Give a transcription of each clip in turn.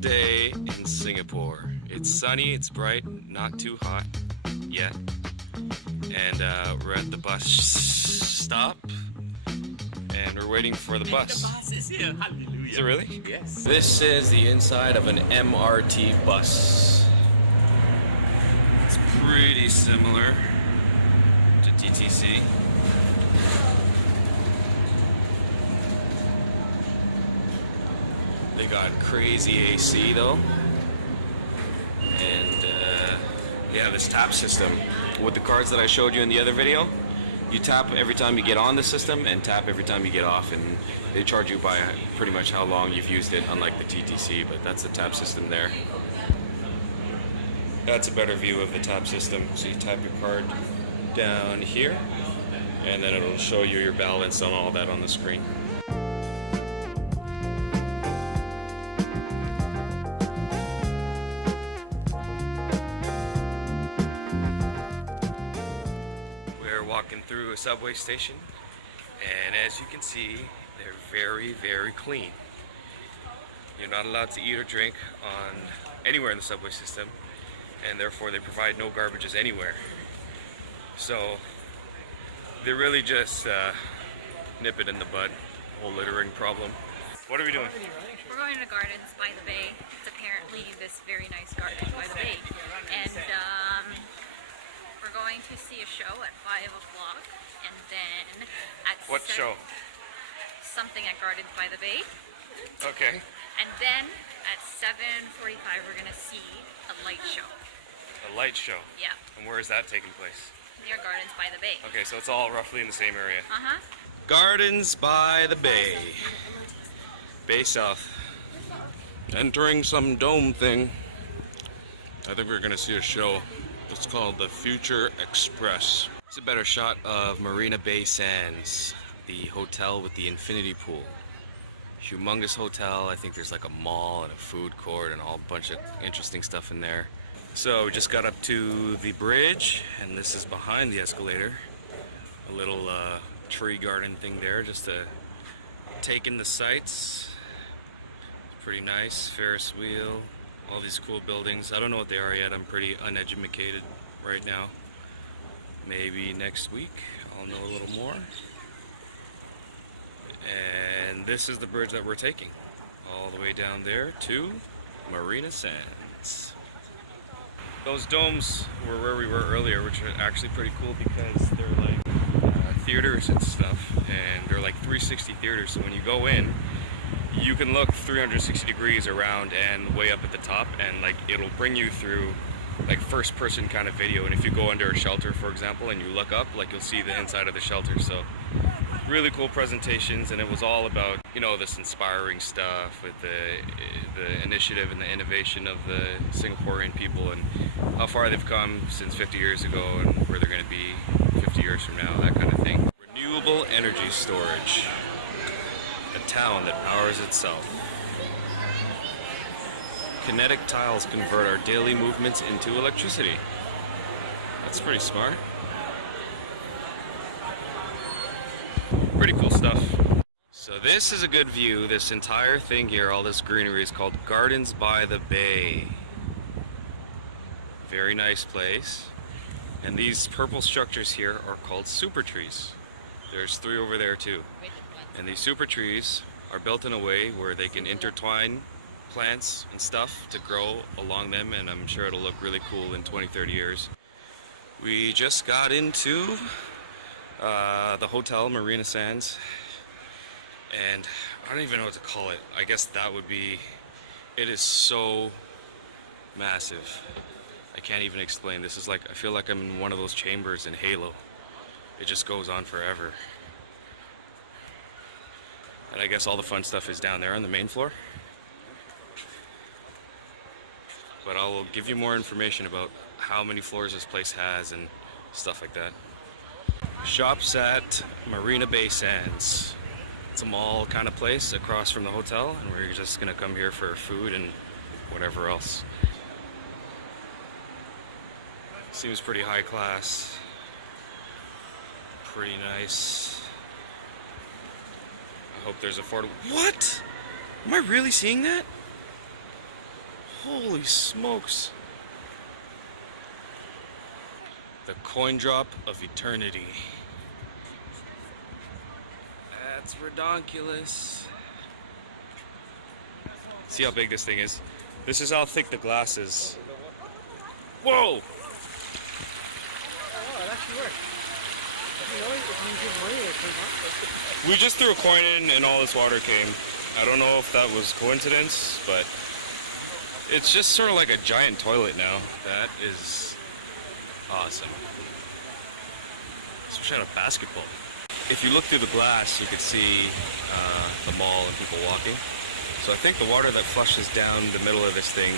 day in Singapore. It's sunny, it's bright, not too hot yet. And we're at the bus stop and we're waiting for the bus. The bus is here. Hallelujah. Is it really? Yes. This is the inside of an MRT bus. It's pretty similar to TTC. They got crazy AC though. And yeah, this tap system with the cards that I showed you in the other video, you tap every time you get on the system and tap every time you get off, and they charge you by pretty much how long you've used it, unlike the TTC, but that's the tap system there. That's a better view of the tap system. So you tap your card down here and then it'll show you your balance on all that on the screen. Walking through a subway station, and as you can see, they're very, very clean. You're not allowed to eat or drink on anywhere in the subway system, and therefore they provide no garbages anywhere. So they really just nip it in the bud, whole littering problem. What are we doing? We're going to Gardens by the Bay. It's apparently this very nice garden by the bay, and we're going to see a show at 5 o'clock, and then at What show? Something at Gardens by the Bay. Okay. And then at 7:45 we're going to see a light show. A light show? Yeah. And where is that taking place? Near Gardens by the Bay. Okay, so it's all roughly in the same area. Uh-huh. Gardens by the Bay. Bay South. Entering some dome thing. I think we're going to see a show. It's called the Future Express. It's a better shot of Marina Bay Sands, the hotel with the infinity pool. Humongous hotel. I think there's like a mall and a food court and a whole bunch of interesting stuff in there. So we just got up to the bridge, and this is behind the escalator. A little tree garden thing there just to take in the sights. Pretty nice. Ferris wheel. All these cool buildings. I don't know what they are yet. I'm pretty uneducated right now. Maybe next week I'll know a little more. And this is the bridge that we're taking. All the way down there to Marina Sands. Those domes were where we were earlier, which are actually pretty cool because they're like theaters and stuff. And they're like 360 theaters. So when you go in, you can look 360 degrees around and way up at the top, and like it'll bring you through like first person kind of video. And if you go under a shelter, for example, and you look up, like you'll see the inside of the shelter. So really cool presentations, and it was all about, you know, this inspiring stuff with the initiative and the innovation of the Singaporean people and how far they've come since 50 years ago and where they're going to be 50 years from now, that kind of thing. Renewable energy storage. A town that powers itself. Kinetic tiles convert our daily movements into electricity. That's pretty smart. Pretty cool stuff. So this is a good view. This entire thing here, all this greenery, is called Gardens by the Bay. Very nice place. And these purple structures here are called super trees. There's 3 over there too. And these super trees are built in a way where they can intertwine plants and stuff to grow along them, and I'm sure it'll look really cool in 20-30 years. We just got into the hotel, Marina Sands, and I don't even know what to call it. I guess that would be, it is so massive. I can't even explain. This is like, I feel like I'm in one of those chambers in Halo. It just goes on forever. And I guess all the fun stuff is down there on the main floor. But I will give you more information about how many floors this place has and stuff like that. Shops at Marina Bay Sands. It's a mall kind of place across from the hotel, and we're just gonna come here for food and whatever else. Seems pretty high class. Pretty nice. I hope there's affordable. What? Am I really seeing that? Holy smokes. The coin drop of eternity. That's redonkulous. See how big this thing is? This is how thick the glass is. Whoa! Oh, it actually worked. You know, if you give money, it comes out. We just threw a coin in and all this water came. I don't know if that was coincidence, but it's just sort of like a giant toilet now. That is awesome. Especially at a basketball. If you look through the glass, you could see the mall and people walking. So I think the water that flushes down the middle of this thing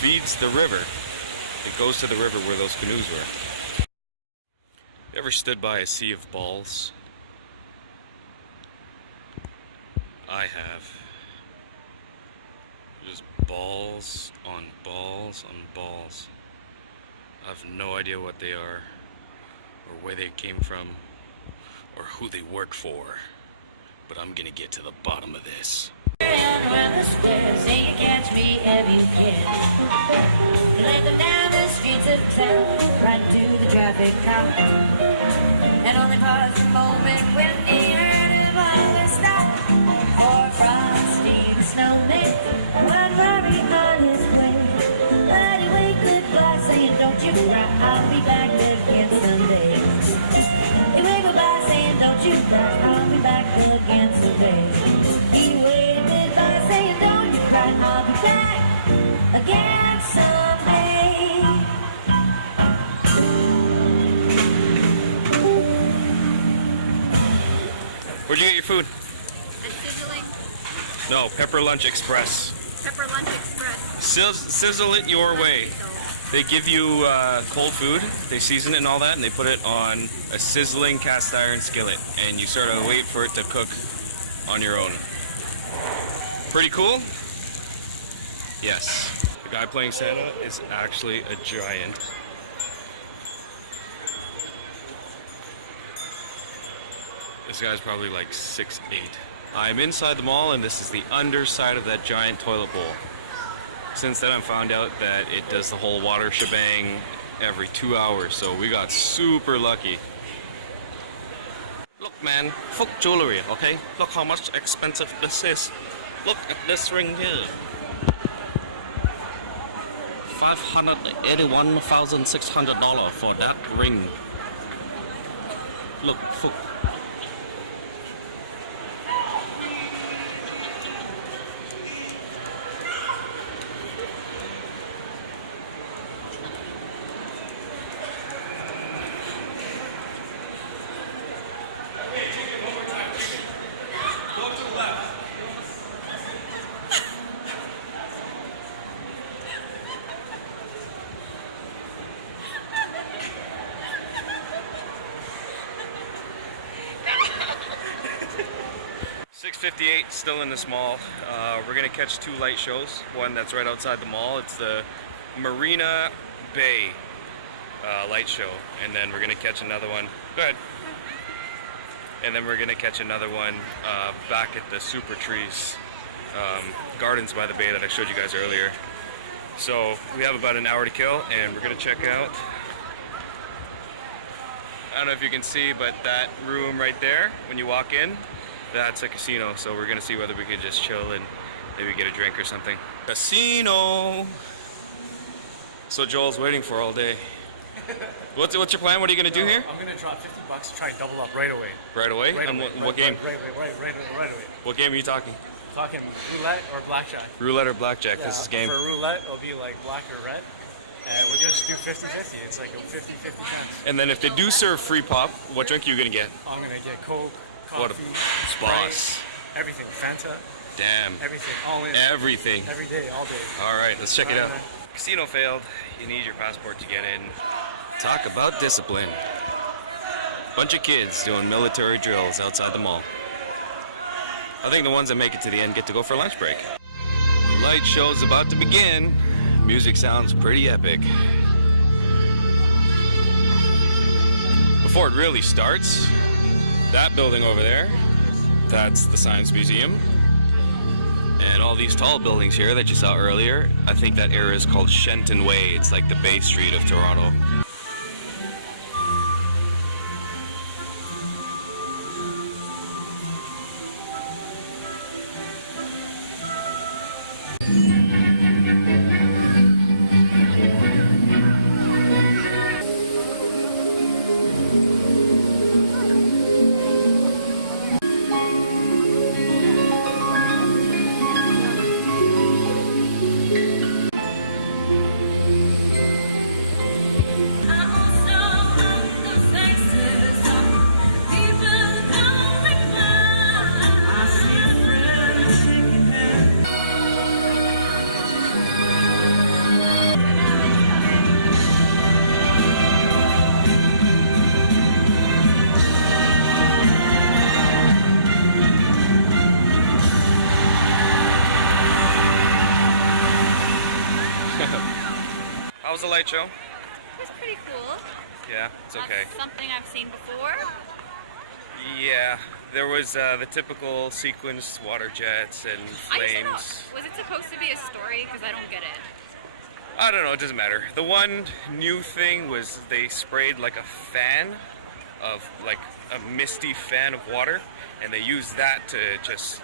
feeds the river. It goes to the river where those canoes were. You ever stood by a sea of balls? I have. Just balls on balls on balls. I have no idea what they are, or where they came from, or who they work for. But I'm gonna get to the bottom of this. Around the square, say you catch me if you can. You let them down the streets of town, right to the traffic cop. And only pause the moment when the animal will stop. For Frosty the snowman, one worry on his way. But he waved goodbye, saying don't you cry, I'll be back again someday. He waved goodbye, saying don't you cry, I'll be back again someday. He waved goodbye, saying don't you cry, I'll be back again someday. Where'd you get your food? The sizzling No, Pepper Lunch Express. pepper lunch express. Sizzle it your way. So, They give you cold food, they season it and all that, and they put it on a sizzling cast iron skillet, and you sort of wait for it to cook on your own. Pretty cool? Yes. The guy playing Santa is actually a giant. This guy's probably like 6'8". I'm inside the mall, and this is the underside of that giant toilet bowl. Since then, I found out that it does the whole water shebang every 2 hours, so we got super lucky. Look, man, fuck jewelry, okay? Look how much expensive this is. Look at this ring here. $581,600 for that ring. Look, fuck. $6.58, still in this mall. We're gonna catch two light shows. One that's right outside the mall. It's the Marina Bay light show, and then we're gonna catch another one. Go ahead. And then we're gonna catch another one back at the Super Trees Gardens by the Bay that I showed you guys earlier. So we have about an hour to kill, and we're gonna check out. I don't know if you can see, but that room right there, when you walk in, that's a casino. So we're gonna see whether we can just chill and maybe get a drink or something. Casino. So Joel's waiting for all day. What's your plan? What are you gonna do here? I'm gonna drop $50 to try and double up right away. Right away? Right And away. what game? Right away. What game are you talking? Talking roulette or blackjack. Roulette or blackjack? This is game. For roulette, it'll be like black or red. And we'll just do 50-50. It's like a 50-50 chance. And then if they do serve free pop, what drink are you gonna get? I'm gonna get Coke, What a coffee, boss. Sprite, everything. Fanta, Damn. everything. All in. Everything. Every day, all day. All right, let's check it out. Alright, Casino failed. You need your passport to get in. Talk about discipline. Bunch of kids doing military drills outside the mall. I think the ones that make it to the end get to go for a lunch break. Light show's about to begin. Music sounds pretty epic. Before it really starts, that building over there, that's the Science Museum. And all these tall buildings here that you saw earlier, I think that area is called Shenton Way. It's like the Bay Street of Toronto. How was the light show? It was pretty cool. Yeah, it's okay. That's something I've seen before. Yeah, there was the typical sequenced water jets and I used to know. flames. Was it supposed to be a story? Because I don't get it. I don't know, it doesn't matter. The one new thing was they sprayed like a fan of like a misty fan of water, and they used that to just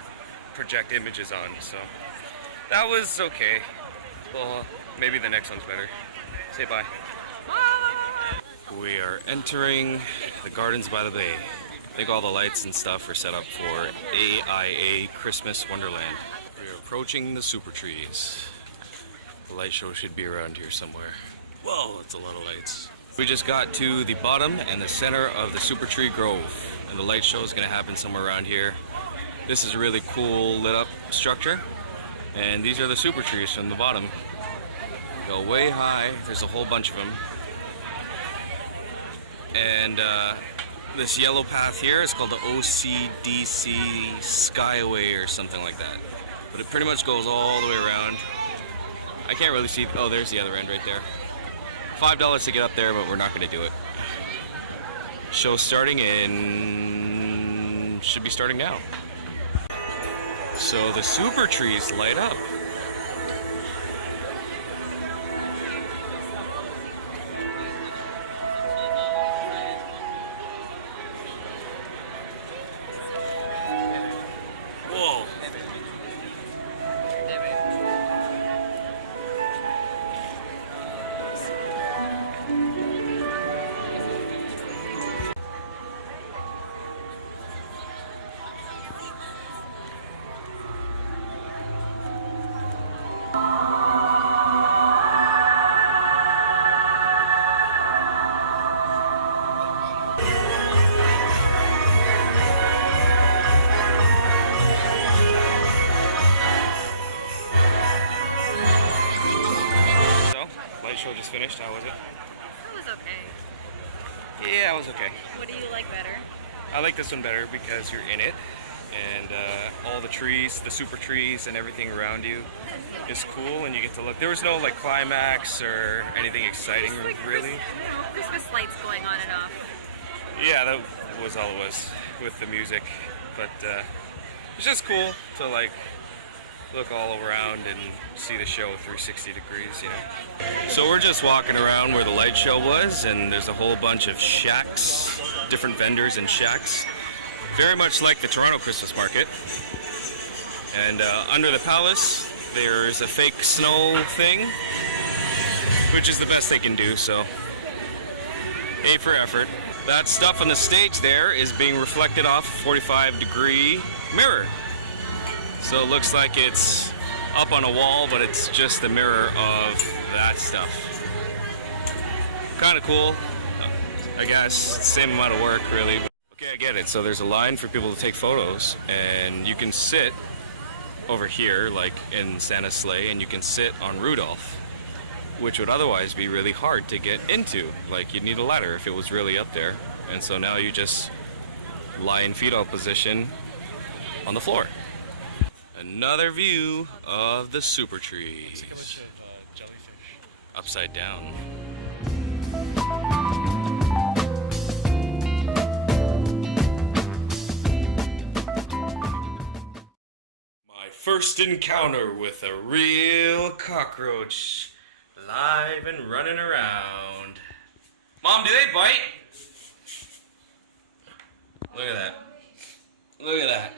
project images on, so that was okay. Well, maybe the next one's better. Say bye. We are entering the Gardens by the Bay. I think all the lights and stuff are set up for AIA Christmas Wonderland. We are approaching the super trees. The light show should be around here somewhere. Whoa, that's a lot of lights. We just got to the bottom and the center of the super tree grove, and the light show is going to happen somewhere around here. This is a really cool lit up structure, and these are the super trees from the bottom. Go way high. There's a whole bunch of them. And this yellow path here is called the OCDC Skyway or something like that. But it pretty much goes all the way around. I can't really see. Oh, there's the other end right there. $5 to get up there, but we're not going to do it. Show starting in... should be starting now. So the super trees light up. Whoa. Show just finished. How was it? It was okay. Yeah, it was okay. What do you like better? I like this one better because you're in it, and all the trees, the super trees, and everything around you is cool, and you get to look. There was no like climax or anything exciting, Just like really. Christmas lights going on and off. Yeah, that was all it was with the music, but it's just cool to like look all around and see the show 360 degrees, you know. So we're just walking around where the light show was, and there's a whole bunch of shacks, different vendors and shacks, very much like the Toronto Christmas market. And under the palace, there's a fake snow thing, which is the best they can do, so A for effort. That stuff on the stage there is being reflected off a 45-degree mirror. So it looks like it's up on a wall, but it's just the mirror of that stuff. Kind of cool, I guess. Same amount of work, really. Okay, I get it. So there's a line for people to take photos, and you can sit over here, like in Santa's sleigh, and you can sit on Rudolph, which would otherwise be really hard to get into. Like, you'd need a ladder if it was really up there. And so now you just lie in fetal position on the floor. Another view of the super trees. It's like a bunch of jellyfish. Upside down. My first encounter with a real cockroach, live and running around. Mom, do they bite? Look at that. Look at that.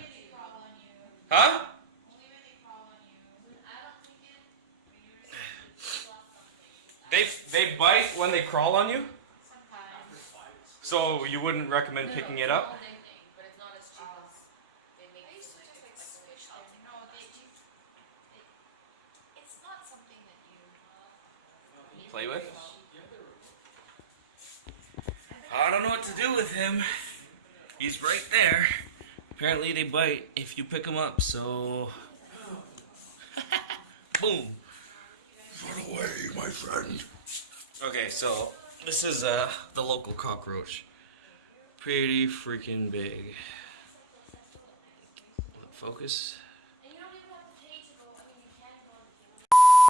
Huh? They bite when they crawl on you? So you wouldn't recommend picking it up? Play with? I don't know what to do with him. He's right there. Apparently they bite if you pick them up, so... Boom. Run away, my friend. Okay, so this is the local cockroach. Pretty freaking big. Focus.